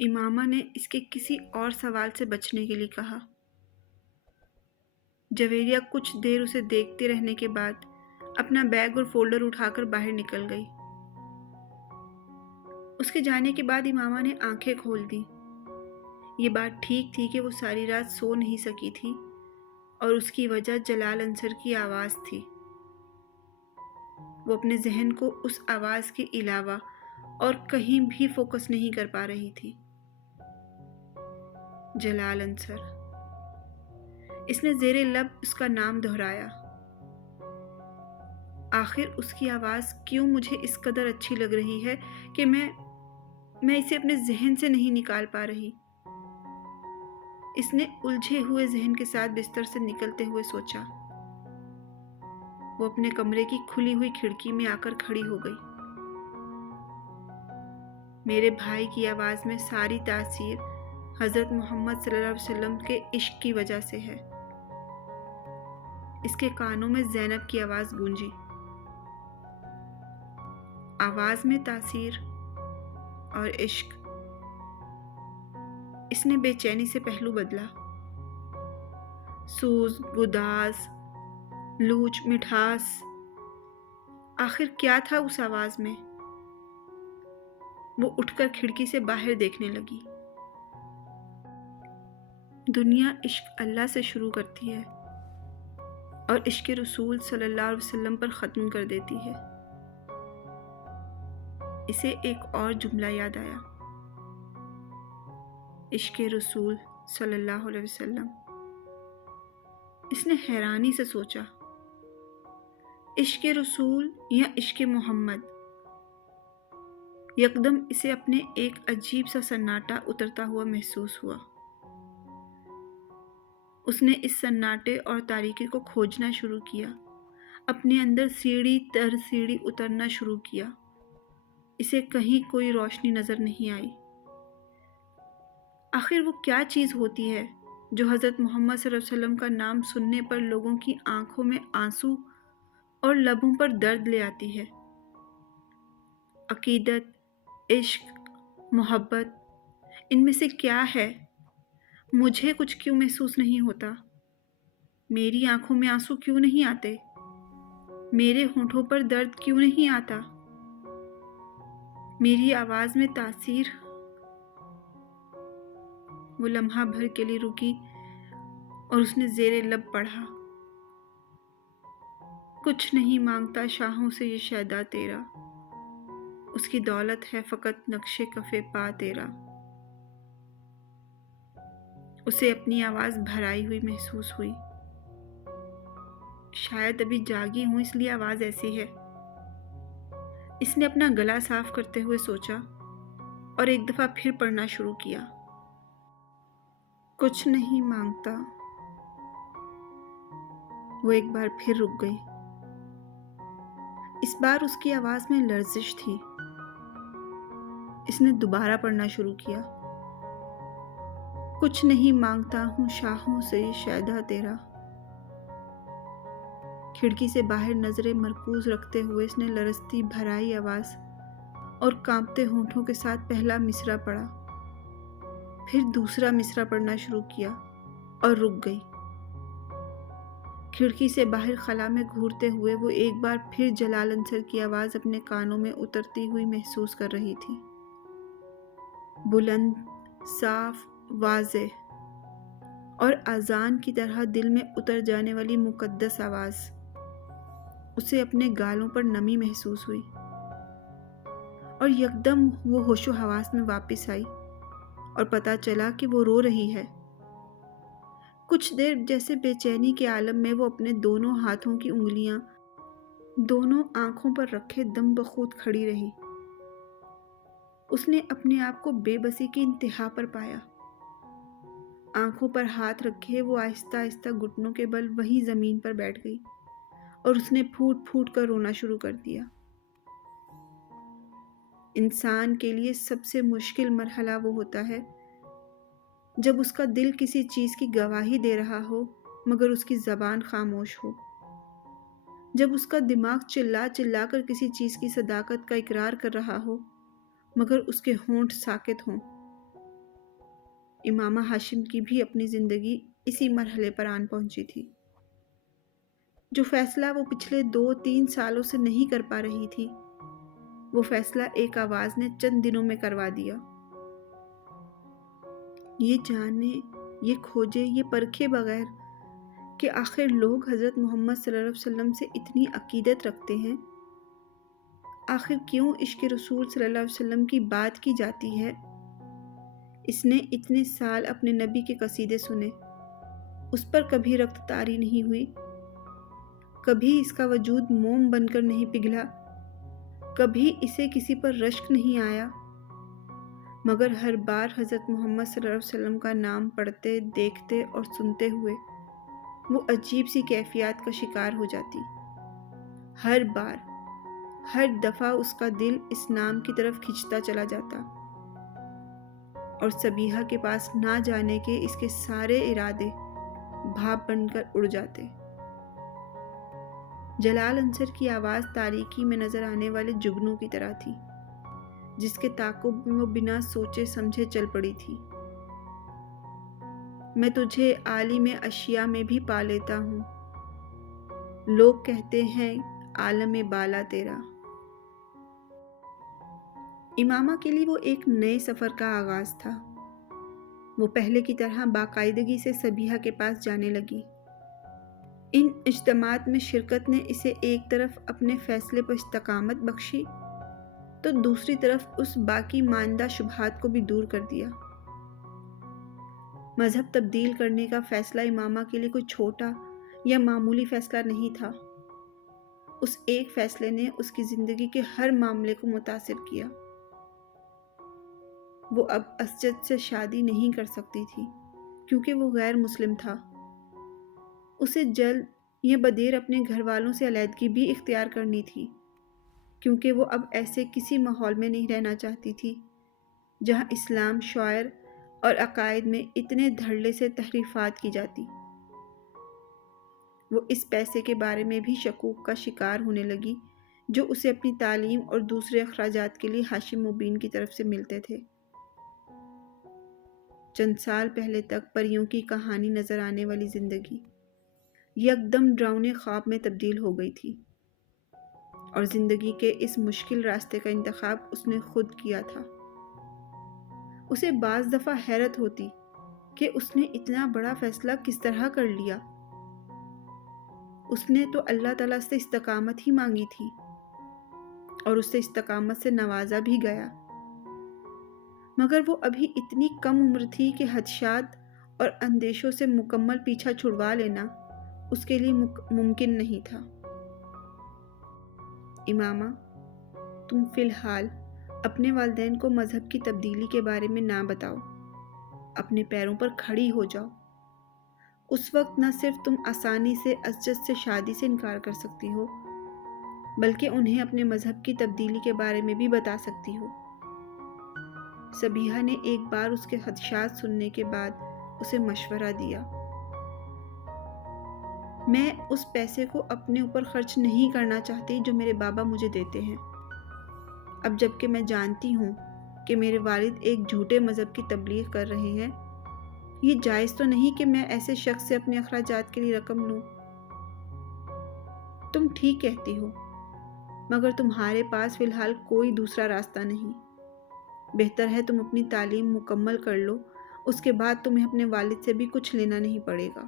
امامہ نے اس کے کسی اور سوال سے بچنے کے لیے کہا۔ جویریہ کچھ دیر اسے دیکھتے رہنے کے بعد اپنا بیگ اور فولڈر اٹھا کر باہر نکل گئی۔ اس کے جانے کے بعد امامہ نے آنکھیں کھول دی۔ یہ بات ٹھیک تھی کہ وہ ساری رات سو نہیں سکی تھی اور اس کی وجہ جلال انصر کی آواز تھی۔ وہ اپنے ذہن کو اس آواز کے علاوہ اور کہیں بھی فوکس نہیں کر پا رہی تھی۔ جلال انصر۔ اس نے زیر لب اس کا نام دہرایا۔ آخر اس کی آواز کیوں مجھے اس قدر اچھی لگ رہی ہے کہ میں اسے اپنے ذہن سے نہیں نکال پا رہی۔ اس نے الجھے ہوئے ذہن کے ساتھ بستر سے نکلتے ہوئے سوچا۔ وہ اپنے کمرے کی کھلی ہوئی کھڑکی میں آ کر کھڑی ہو گئی۔ میرے بھائی کی آواز میں ساری تاثیر حضرت محمد صلی اللہ علیہ وسلم کے عشق کی وجہ سے ہے۔ اس کے کانوں میں زینب کی آواز گونجی۔ آواز میں تاثیر اور عشق۔ اس نے بے چینی سے پہلو بدلا۔ سوز، گداز، لوچ، مٹھاس، آخر کیا تھا اس آواز میں؟ وہ اٹھ کر کھڑکی سے باہر دیکھنے لگی۔ دنیا عشق اللہ سے شروع کرتی ہے اور عشق رسول صلی اللہ علیہ وسلم پر ختم کر دیتی ہے۔ اسے ایک اور جملہ یاد آیا۔ عشق رسول صلی اللہ علیہ وسلم۔ اس نے حیرانی سے سوچا، عشق رسول یا عشق محمد؟ یکدم اسے اپنے ایک عجیب سا سناٹا اترتا ہوا محسوس ہوا۔ اس نے اس سناٹے اور تاریکی کو کھوجنا شروع کیا، اپنے اندر سیڑھی در سیڑھی اترنا شروع کیا۔ اسے کہیں کوئی روشنی نظر نہیں آئی۔ آخر وہ کیا چیز ہوتی ہے جو حضرت محمد صلی اللہ علیہ وسلم کا نام سننے پر لوگوں کی آنکھوں میں آنسو اور لبوں پر درد لے آتی ہے؟ عقیدت، عشق، محبت، ان میں سے کیا ہے؟ مجھے کچھ کیوں محسوس نہیں ہوتا؟ میری آنکھوں میں آنسو کیوں نہیں آتے؟ میرے ہونٹوں پر درد کیوں نہیں آتا؟ میری آواز میں تاثیر؟ وہ لمحہ بھر کے لیے رکی اور اس نے زیر لب پڑھا، کچھ نہیں مانگتا شاہوں سے یہ شیدا تیرا، اس کی دولت ہے فقط نقش کف پا تیرا۔ اسے اپنی آواز بھرائی ہوئی محسوس ہوئی۔ شاید ابھی جاگی ہوں اس لیے آواز ایسی ہے۔ اس نے اپنا گلا صاف کرتے ہوئے سوچا اور ایک دفعہ پھر پڑھنا شروع کیا۔ کچھ نہیں مانگتا۔ وہ ایک بار پھر رک گئی۔ اس بار اس کی آواز میں لرزش تھی۔ اس نے دوبارہ پڑھنا شروع کیا۔ کچھ نہیں مانگتا ہوں شاہوں سے شیدا تیرا۔ کھڑکی سے باہر نظریں مرکوز رکھتے ہوئے اس نے لرزتی بھرائی آواز اور کانپتے ہونٹوں کے ساتھ پہلا مصرع پڑھا، پھر دوسرا مصرع پڑھنا شروع کیا اور رک گئی۔ کھڑکی سے باہر خلا میں گھورتے ہوئے وہ ایک بار پھر جلال انصر کی آواز اپنے کانوں میں اترتی ہوئی محسوس کر رہی تھی۔ بلند، صاف، واضح اور اذان کی طرح دل میں اتر جانے والی مقدس آواز۔ اسے اپنے گالوں پر نمی محسوس ہوئی اور یکدم وہ ہوش و حواس میں واپس آئی اور پتہ چلا کہ وہ رو رہی ہے۔ کچھ دیر جیسے بے چینی کے عالم میں وہ اپنے دونوں ہاتھوں کی انگلیاں دونوں آنکھوں پر رکھے دم بخود کھڑی رہی۔ اس نے اپنے آپ کو بے بسی کی انتہا پر پایا۔ آنکھوں پر ہاتھ رکھے وہ آہستہ آہستہ گھٹنوں کے بل وہیں زمین پر بیٹھ گئی اور اس نے پھوٹ پھوٹ کر رونا شروع کر دیا۔ انسان کے لیے سب سے مشکل مرحلہ وہ ہوتا ہے جب اس کا دل کسی چیز کی گواہی دے رہا ہو مگر اس کی زبان خاموش ہو، جب اس کا دماغ چلا چلا کر کسی چیز کی صداقت کا اقرار کر رہا ہو مگر اس کے ہونٹ ساکت ہوں۔ امامہ ہاشم کی بھی اپنی زندگی اسی مرحلے پر آن پہنچی تھی۔ جو فیصلہ وہ پچھلے 2-3 سالوں سے نہیں کر پا رہی تھی، وہ فیصلہ ایک آواز نے چند دنوں میں کروا دیا۔ یہ جانے، یہ کھوجے، یہ پرکھے بغیر کہ آخر لوگ حضرت محمد صلی اللہ علیہ وسلم سے اتنی عقیدت رکھتے ہیں، آخر کیوں عشق رسول صلی اللہ علیہ وسلم کی بات کی جاتی ہے۔ اس نے اتنے سال اپنے نبی کے قصیدے سنے، اس پر کبھی رخت تاری نہیں ہوئی، کبھی اس کا وجود موم بن کر نہیں پگھلا، کبھی اسے کسی پر رشک نہیں آیا، مگر ہر بار حضرت محمد صلی اللہ علیہ وسلم کا نام پڑھتے، دیکھتے اور سنتے ہوئے وہ عجیب سی کیفیات کا شکار ہو جاتی۔ ہر بار، ہر دفعہ اس کا دل اس نام کی طرف کھنچتا چلا جاتا، اور صبیحہ کے پاس نہ جانے کے اس کے سارے ارادے بھاپ بن کر اڑ جاتے۔ جلال انصر کی آواز تاریکی میں نظر آنے والے جگنوں کی طرح تھی، جس کے تعاقب میں وہ بنا سوچے سمجھے چل پڑی تھی۔ میں تجھے عالم اشیاء میں بھی پا لیتا ہوں، لوگ کہتے ہیں عالم بالا تیرا۔ امامہ کے لیے وہ ایک نئے سفر کا آغاز تھا۔ وہ پہلے کی طرح باقاعدگی سے صبیحہ کے پاس جانے لگی۔ ان اجتماعات میں شرکت نے اسے ایک طرف اپنے فیصلے پر استقامت بخشی تو دوسری طرف اس باقی ماندہ شبہات کو بھی دور کر دیا۔ مذہب تبدیل کرنے کا فیصلہ امامہ کے لیے کوئی چھوٹا یا معمولی فیصلہ نہیں تھا۔ اس ایک فیصلے نے اس کی زندگی کے ہر معاملے کو متاثر کیا۔ وہ اب اسجد سے شادی نہیں کر سکتی تھی کیونکہ وہ غیر مسلم تھا۔ اسے جلد یا بدیر اپنے گھر والوں سے علیحدگی بھی اختیار کرنی تھی کیونکہ وہ اب ایسے کسی ماحول میں نہیں رہنا چاہتی تھی جہاں اسلام، شعائر اور عقائد میں اتنے دھڑلے سے تحریفات کی جاتی۔ وہ اس پیسے کے بارے میں بھی شکوک کا شکار ہونے لگی جو اسے اپنی تعلیم اور دوسرے اخراجات کے لیے ہاشم مبین کی طرف سے ملتے تھے۔ چند سال پہلے تک پریوں کی کہانی نظر آنے والی زندگی یکدم ڈراؤنے خواب میں تبدیل ہو گئی تھی، اور زندگی کے اس مشکل راستے کا انتخاب اس نے خود کیا تھا۔ اسے بعض دفعہ حیرت ہوتی کہ اس نے اتنا بڑا فیصلہ کس طرح کر لیا۔ اس نے تو اللہ تعالیٰ سے استقامت ہی مانگی تھی اور اس سے استقامت سے نوازا بھی گیا، مگر وہ ابھی اتنی کم عمر تھی کہ خدشات اور اندیشوں سے مکمل پیچھا چھڑوا لینا اس کے لیے ممکن نہیں تھا۔ امامہ، تم فی الحال اپنے والدین کو مذہب کی تبدیلی کے بارے میں نہ بتاؤ، اپنے پیروں پر کھڑی ہو جاؤ۔ اس وقت نہ صرف تم آسانی سے اسجد سے شادی سے انکار کر سکتی ہو، بلکہ انہیں اپنے مذہب کی تبدیلی کے بارے میں بھی بتا سکتی ہو۔ صبیحہ نے ایک بار اس کے خدشات سننے کے بعد اسے مشورہ دیا۔ میں اس پیسے کو اپنے اوپر خرچ نہیں کرنا چاہتی جو میرے بابا مجھے دیتے ہیں۔ اب جب کہ میں جانتی ہوں کہ میرے والد ایک جھوٹے مذہب کی تبلیغ کر رہے ہیں، یہ جائز تو نہیں کہ میں ایسے شخص سے اپنے اخراجات کے لیے رقم لوں۔ تم ٹھیک کہتی ہو، مگر تمہارے پاس فی الحال کوئی دوسرا راستہ نہیں۔ بہتر ہے تم اپنی تعلیم مکمل کر لو، اس کے بعد تمہیں اپنے والد سے بھی کچھ لینا نہیں پڑے گا۔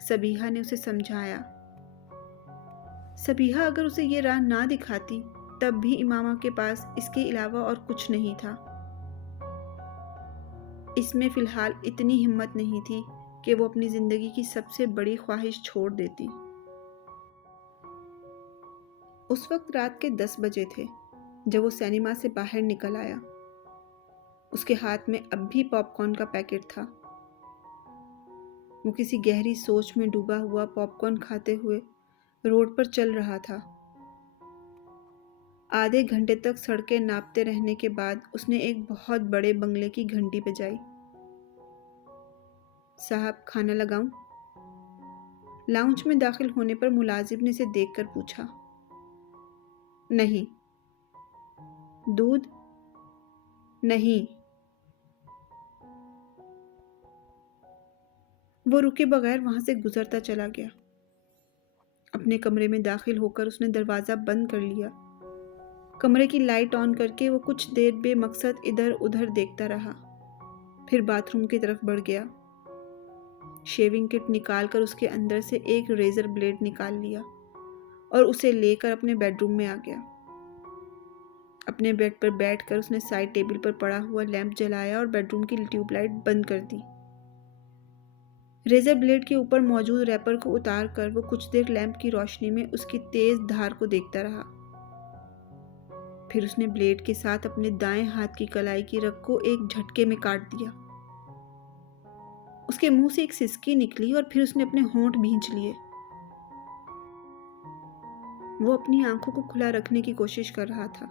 صبیحہ نے اسے سمجھایا۔ صبیحہ اگر اسے یہ راہ نہ دکھاتی تب بھی امامہ کے پاس اس کے علاوہ اور کچھ نہیں تھا۔ اس میں فی الحال اتنی ہمت نہیں تھی کہ وہ اپنی زندگی کی سب سے بڑی خواہش چھوڑ دیتی۔ اس وقت رات کے 10 بجے تھے جب وہ سینما سے باہر نکل آیا۔ اس کے ہاتھ میں اب بھی پاپ کارن کا پیکٹ تھا۔ وہ کسی گہری سوچ میں ڈوبا ہوا پاپ کارن کھاتے ہوئے روڈ پر چل رہا تھا۔ آدھے گھنٹے تک سڑکیں ناپتے رہنے کے بعد اس نے ایک بہت بڑے بنگلے کی گھنٹی بجائی۔ صاحب، کھانا لگاؤں؟ لاؤنج میں داخل ہونے پر ملازم نے اسے دیکھ کر پوچھا۔ نہیں۔ دودھ؟ نہیں۔ وہ رکے بغیر وہاں سے گزرتا چلا گیا۔ اپنے کمرے میں داخل ہو کر اس نے دروازہ بند کر لیا۔ کمرے کی لائٹ آن کر کے وہ کچھ دیر بے مقصد ادھر ادھر دیکھتا رہا، پھر باتھ روم کی طرف بڑھ گیا۔ شیونگ کٹ نکال کر اس کے اندر سے ایک ریزر بلیڈ نکال لیا اور اسے لے کر اپنے بیڈ روم میں آ گیا۔ اپنے بیڈ پر بیٹھ کر اس نے سائڈ ٹیبل پر پڑا ہوا لیمپ جلایا اور بیڈ روم کی ٹیوب لائٹ بند کر دی۔ ریزر بلیڈ کے اوپر موجود ریپر کو اتار کر وہ کچھ دیر لیمپ کی روشنی میں اس کی تیز دھار کو دیکھتا رہا۔ پھر اس نے بلیڈ کے ساتھ اپنے دائیں ہاتھ کی کلائی کی رگ کو ایک جھٹکے میں کاٹ دیا۔ اس کے منہ سے ایک سسکی نکلی اور پھر اس نے اپنے ہونٹ بھینچ لیے۔ وہ اپنی آنکھوں کو کھلا رکھنے کی کوشش کر رہا تھا۔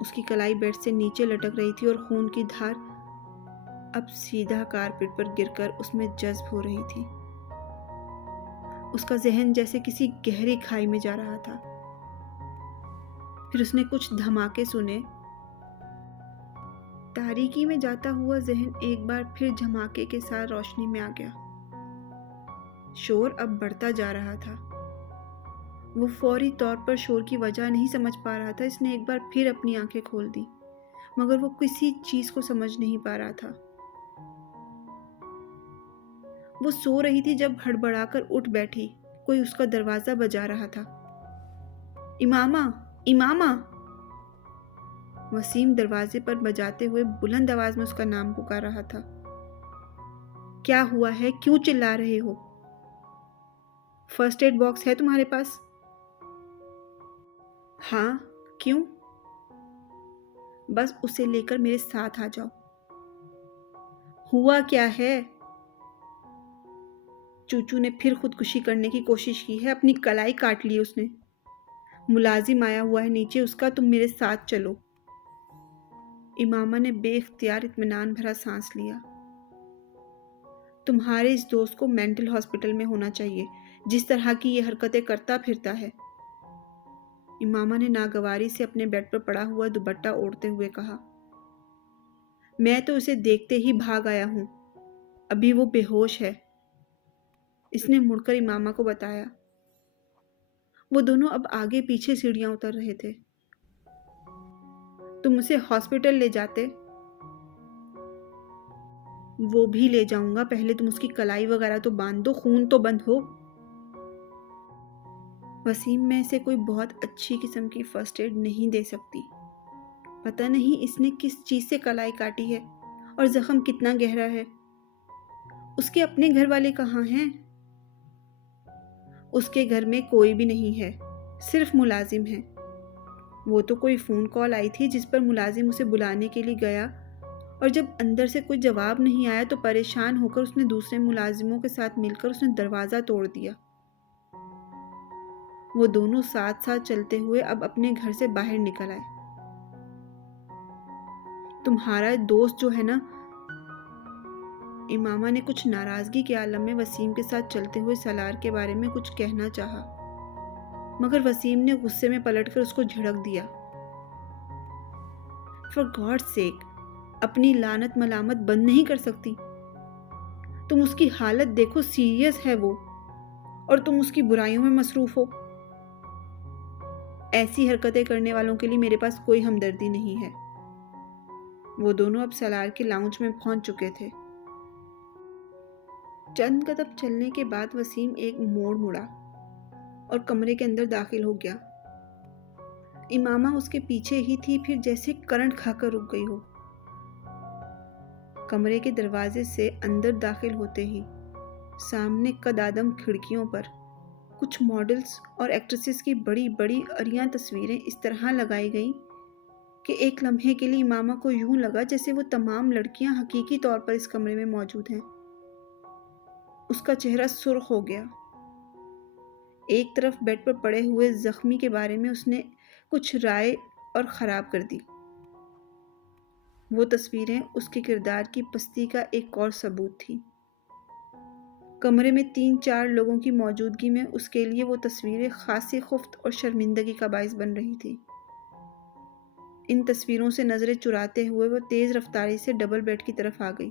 اس کی کلائی بیڈ سے نیچے لٹک رہی تھی اور خون کی دھار اب سیدھا کارپیٹ پر گر کر اس میں جذب ہو رہی تھی۔ اس کا ذہن جیسے کسی گہری کھائی میں جا رہا تھا۔ پھر اس نے کچھ دھماکے سنے۔ تاریکی میں جاتا ہوا ذہن ایک بار پھر دھماکے کے ساتھ روشنی میں آ گیا۔ شور اب بڑھتا جا رہا تھا۔ وہ فوری طور پر شور کی وجہ نہیں سمجھ پا رہا تھا۔ اس نے ایک بار پھر اپنی آنکھیں کھول دی، مگر وہ کسی چیز کو سمجھ نہیں پا رہا تھا۔ وہ سو رہی تھی جب ہڑبڑا کر اٹھ بیٹھی۔ کوئی اس کا دروازہ بجا رہا تھا۔ امامہ، امامہ! وسیم دروازے پر بجاتے ہوئے بلند آواز میں اس کا نام پکار رہا تھا۔ کیا ہوا ہے؟ کیوں چلا رہے ہو؟ فرسٹ ایڈ باکس ہے تمہارے پاس؟ ہاں، کیوں؟ بس اسے لے کر میرے ساتھ آ جاؤ۔ ہوا کیا ہے؟ چوچو نے پھر خودکشی کرنے کی کوشش کی ہے، اپنی کلائی کاٹ لی اس نے۔ ملازم آیا ہوا ہے نیچے اس کا، تم میرے ساتھ چلو۔ امامہ نے بے اختیار اطمینان بھرا سانس لیا۔ تمہارے اس دوست کو مینٹل ہاسپٹل میں ہونا چاہیے، جس طرح کی یہ حرکتیں کرتا پھرتا ہے۔ امامہ نے ناگواری سے اپنے بیڈ پر پڑا ہوا دوپٹہ اوڑھتے ہوئے کہا۔ میں تو اسے دیکھتے ہی بھاگ آیا ہوں، ابھی وہ بے ہوش ہے۔ اس نے مڑ کر امامہ کو بتایا۔ وہ دونوں اب آگے پیچھے سیڑھیاں اتر رہے تھے۔ تم اسے ہاسپٹل لے جاتے؟ وہ بھی لے جاؤں گا، پہلے تم اس کی کلائی وغیرہ تو باندھ دو، خون تو بند ہو۔ وسیم، میں اسے کوئی بہت اچھی قسم کی فرسٹ ایڈ نہیں دے سکتی۔ پتہ نہیں اس نے کس چیز سے کلائی کاٹی ہے اور زخم کتنا گہرا ہے۔ اس کے اپنے گھر والے کہاں ہیں؟ اس کے گھر میں کوئی بھی نہیں ہے، صرف ملازم ہے۔ وہ تو کوئی فون کال آئی تھی جس پر ملازم اسے بلانے کے لیے گیا، اور جب اندر سے کوئی جواب نہیں آیا تو پریشان ہو کر اس نے دوسرے ملازموں کے ساتھ مل کر اس نے دروازہ توڑ دیا۔ وہ دونوں ساتھ ساتھ چلتے ہوئے اب اپنے گھر سے باہر نکل آئے۔ تمہارا دوست جو ہے نا، امامہ نے کچھ ناراضگی کے عالم میں وسیم کے ساتھ چلتے ہوئے سالار کے بارے میں کچھ کہنا چاہا، مگر وسیم نے غصے میں پلٹ کر اس کو جھڑک دیا۔ فار گاڈ سیک، اپنی لعنت ملامت بند نہیں کر سکتی؟ تم اس کی حالت دیکھو، سیریس ہے وہ، اور تم اس کی برائیوں میں مصروف ہو۔ ایسی حرکتیں کرنے والوں کے لیے میرے پاس کوئی ہمدردی نہیں ہے۔ وہ دونوں اب سالار کے لاؤنج میں پہنچ چکے تھے۔ چند قدم چلنے کے بعد وسیم ایک موڑ مڑا اور کمرے کے اندر داخل ہو گیا۔ امامہ اس کے پیچھے ہی تھی، پھر جیسے کرنٹ کھا کر رک گئی ہو۔ کمرے کے دروازے سے اندر داخل ہوتے ہی سامنے قد آدم کھڑکیوں پر کچھ ماڈلز اور ایکٹریسز کی بڑی بڑی عریاں تصویریں اس طرح لگائی گئیں کہ ایک لمحے کے لیے امامہ کو یوں لگا جیسے وہ تمام لڑکیاں حقیقی طور پر اس کمرے میں موجود ہیں۔ اس کا چہرہ سرخ ہو گیا۔ ایک طرف بیڈ پر پڑے ہوئے زخمی کے بارے میں اس نے کچھ رائے اور خراب کر دی۔ وہ تصویریں اس کے کردار کی پستی کا ایک اور ثبوت تھی۔ کمرے میں 3-4 لوگوں کی موجودگی میں اس کے لیے وہ تصویریں خاصی خفت اور شرمندگی کا باعث بن رہی تھی۔ ان تصویروں سے نظریں چراتے ہوئے وہ تیز رفتاری سے ڈبل بیڈ کی طرف آ گئی۔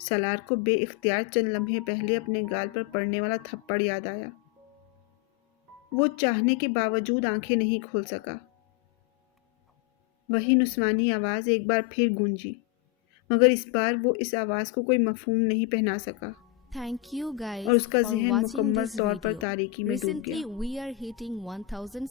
سالار کو بے اختیار چند لمحے پہلے اپنے گال پر پڑنے والا تھپڑ یاد آیا۔ وہ چاہنے کے باوجود آنکھیں نہیں کھول سکا۔ وہی نسوانی آواز ایک بار پھر گونجی، مگر اس بار وہ اس آواز کو کوئی مفہوم نہیں پہنا سکا Thank you اور guys اس کا for ذہن watching مکمل this طور پر video. تاریکی میں ڈوب گیا۔ Recently we are hitting 1000